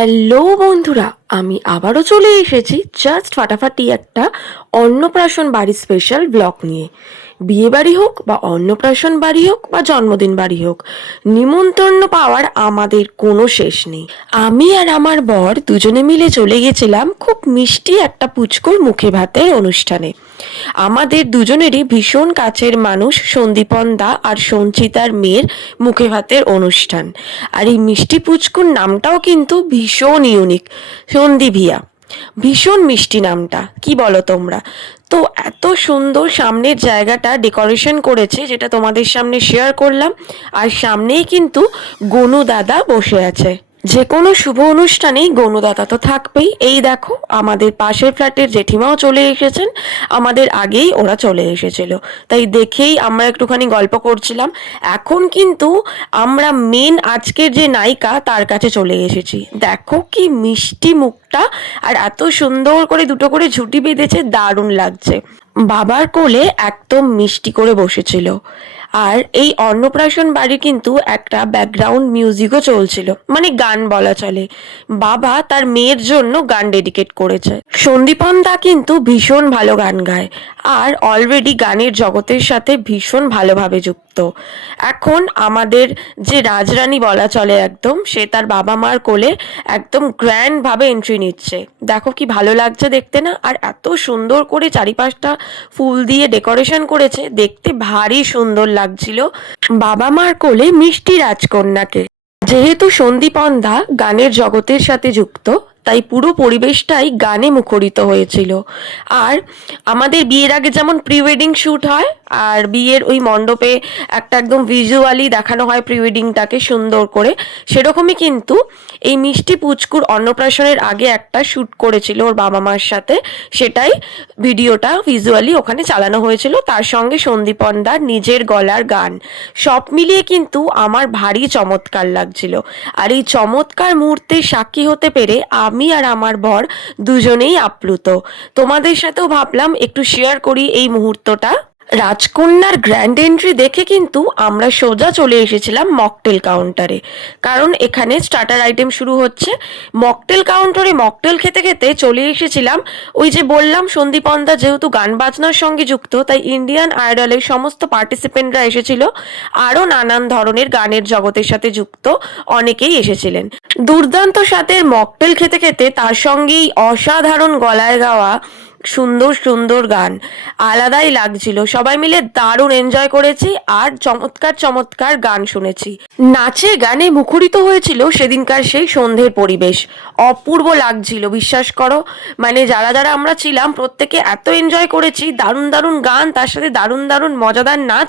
Hello বন্ধুরা, আমি আবারও চলে এসেছি জাস্ট ফাটাফাটি একটা অন্নপ্রাশন বাড়ি স্পেশাল ব্লগ নিয়ে। বিয়ে বাড়ি হোক বা অন্নপ্রাশন বাড়ি হোক বা জন্মদিন বাড়ি হোক, নিমন্ত্রণ পাওয়ার আমাদের কোনো শেষ নেই। আমি আর আমার বর দুজনে মিলে চলে গেছিলাম খুব মিষ্টি একটা পুচকুর মুখে ভাতের অনুষ্ঠানে। আমাদের দুজনেরই ভীষণ কাছের মানুষ সন্দীপন দা আর সঞ্চিতার মেয়ের মুখে ভাতের অনুষ্ঠান। আর এই মিষ্টি পুচকুর নামটাও কিন্তু ভীষণ ইউনিক, সন্দীভিয়া। ভীষণ মিষ্টি নামটা, কি বলো তোমরা? তো এত সুন্দর সামনের জায়গাটা ডেকোরেশন করেছে, যেটা তোমাদের সামনে শেয়ার করলাম। আর সামনেই কিন্তু গনু দাদা বসে আছে। যে কোনো শুভ অনুষ্ঠানেই গনুদাতা তো থাকবেই। এই দেখো, আমাদের পাশের ফ্ল্যাটের জেঠিমাও চলে এসেছেন, আমাদের আগেই ওরা চলে এসেছিল, তাই দেখেই আমরা একটুখানি গল্প করছিলাম। এখন কিন্তু আমরা মেন আজকের যে নায়িকা তার কাছে চলে এসেছি। দেখো কি মিষ্টি মুখটা, আর এত সুন্দর করে দুটো করে ঝুঁটি বেঁধেছে, দারুণ লাগছে। বাবার কোলে একদম মিষ্টি করে বসেছিল। আর এই অন্নপ্রাশন বাড়ি কিন্তু একটা ব্যাকগ্রাউন্ড মিউজিকও চলছিল, মানে গান বলা চলে। বাবা তার মেয়ের জন্য গান ডেডিকেট করেছে। সন্দীপন দা কিন্তু ভীষণ ভালো গান গায়, আর অলরেডি গানের জগতের সাথে ভীষণ ভালোভাবে যুক্ত। এখন আমাদের যে রাজরানী বলা চলে একদম, সে তার বাবা মার কোলে একদম গ্র্যান্ড ভাবে এন্ট্রি নিচ্ছে। দেখো কি ভালো লাগছে দেখতে না? আর এত সুন্দর করে চারিপাশটা ফুল দিয়ে ডেকোরেশন করেছে, দেখতে ভারী সুন্দর লাগছিল বাবা মার কোলে মিষ্টি রাজকন্যাকে। যেহেতু সন্দীপন দা গানের জগতের সাথে যুক্ত, তাই পুরো পরিবেশটাই গানে মুখরিত হয়েছিল। আর আমাদের বিয়ের আগে যেমন প্রি ওয়েডিং শ্যুট হয়, আর বিয়ের ওই মণ্ডপে একটা একদম ভিজুয়ালি দেখানো হয় প্রি ওয়েডিংটাকে সুন্দর করে, সেরকমই কিন্তু এই মিষ্টি পুচকুর অন্নপ্রাশনের আগে একটা শ্যুট করেছিল ওর বাবা মার সাথে। সেটাই ভিডিওটা ভিজুয়ালি ওখানে চালানো হয়েছিল, তার সঙ্গে সন্দীপন দার নিজের গলার গান। সব মিলিয়ে কিন্তু আমার ভারী চমৎকার লাগছিল। আর এই চমৎকার মুহূর্তে সাক্ষী হতে পেরে আমি আর আমার বর দুজনেই আপ্লুত। তোমাদের সাথেও ভাবলাম একটু শেয়ার করি এই মুহূর্তটা। রাজকন্যার গ্র্যান্ড এন্ট্রি দেখে কিন্তু আমরা সোজা চলে এসেছিলাম মকটেল কাউন্টারে, কারণ এখানে স্টার্টার আইটেম শুরু হচ্ছে। মকটেল কাউন্টারে মকটেল খেতে খেতে চলে এসেছিলাম, ওই যে বললাম সন্দীপন দা যেহেতু গান বাজনার সঙ্গে যুক্ত, তাই ইন্ডিয়ান আইডলের সমস্ত পার্টিসিপেন্টরা এসেছিল। আরও নানান ধরনের গানের জগতের সাথে যুক্ত অনেকেই এসেছিলেন। দুর্দান্ত স্বাদের মকটেল খেতে খেতে তার সঙ্গেই অসাধারণ গলায় গাওয়া সুন্দর সুন্দর গান, আলাদাই লাগছিল। সবাই মিলে দারুণ এনজয় করেছি, আর চমৎকার চমৎকার গান শুনেছি। নাচে গানে মুখরিত হয়েছিল সেদিনকার সেই সন্ধ্যের পরিবেশ, অপূর্ব লাগছিল বিশ্বাস করো। মানে যারা যারা আমরা ছিলাম প্রত্যেকে এত এনজয় করেছি, দারুণ দারুণ গান, তার সাথে দারুণ দারুণ মজাদার নাচ।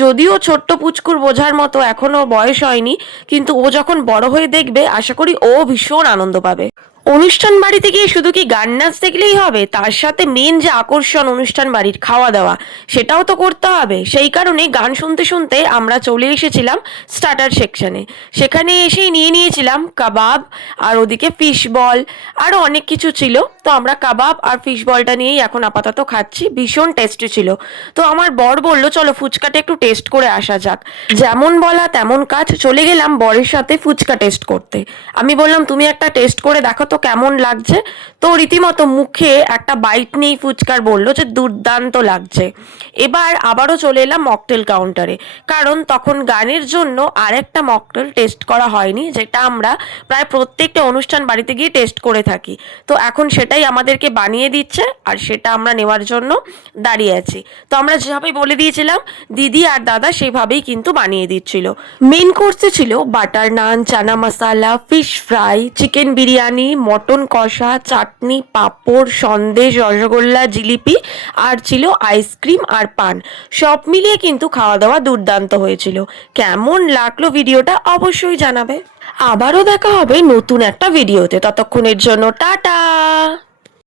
যদিও ছোট্ট পুচকুর বোঝার মতো এখনো বয়স হয়নি, কিন্তু ও যখন বড় হয়ে দেখবে, আশা করি ও ভীষণ আনন্দ পাবে। অনুষ্ঠান বাড়িতে গিয়ে শুধু কি গান নাচ দেখলেই হবে? তার সাথে মেন যে আকর্ষণ অনুষ্ঠান বাড়ির খাওয়া দাওয়া, সেটাও তো করতে হবে। সেই কারণে গান শুনতে শুনতে আমরা চলে এসেছিলাম স্টার্টার সেকশনে। সেখানে এসেই নিয়েছিলাম কাবাব, আর ওদিকে ফিশ বল, আরও অনেক কিছু ছিল। তো আমরা কাবাব আর ফিশ বলটা নিয়েই এখন আপাতত খাচ্ছি, ভীষণ টেস্টি ছিল। তো আমার বর বললো চলো ফুচকাটা একটু টেস্ট করে আসা যাক। যেমন বলা তেমন কাজ, চলে গেলাম বরের সাথে ফুচকা টেস্ট করতে। আমি বললাম তুমি একটা টেস্ট করে দেখো তো কেমন লাগছে। তো রীতিমতো মুখে একটা বাইট নিয়েই ফুচকার বললো যে দুর্দান্ত লাগছে। এবার আবারও চলে এলাম মকটেল কাউন্টারে, কারণ তখন গানের জন্য আরেকটা মকটেল টেস্ট করা হয়নি, যেটা আমরা প্রায় প্রত্যেকটা অনুষ্ঠান বাড়িতে গিয়ে টেস্ট করে থাকি। তো এখন সেটাই আমাদেরকে বানিয়ে দিচ্ছে, আর সেটা আমরা নেওয়ার জন্য দাঁড়িয়ে আছি। তো আমরা যেভাবে বলে দিয়েছিলাম, দিদি আর দাদা সেভাবেই কিন্তু বানিয়ে দিচ্ছিল। মেন কোর্সে ছিল butter naan, chana masala, fish fry, chicken biryani, mutton কষা, চাটনি, পাঁপড়, সন্দেশ, রসগোল্লা, জিলিপি, আর ছিল আইসক্রিম আর পান। সব মিলিয়ে কিন্তু খাওয়া দাওয়া দুর্দান্ত হয়েছিল। কেমন লাগলো ভিডিওটা অবশ্যই জানাবে। আবারও দেখা হবে নতুন একটা ভিডিওতে, ততক্ষণের জন্য টাটা।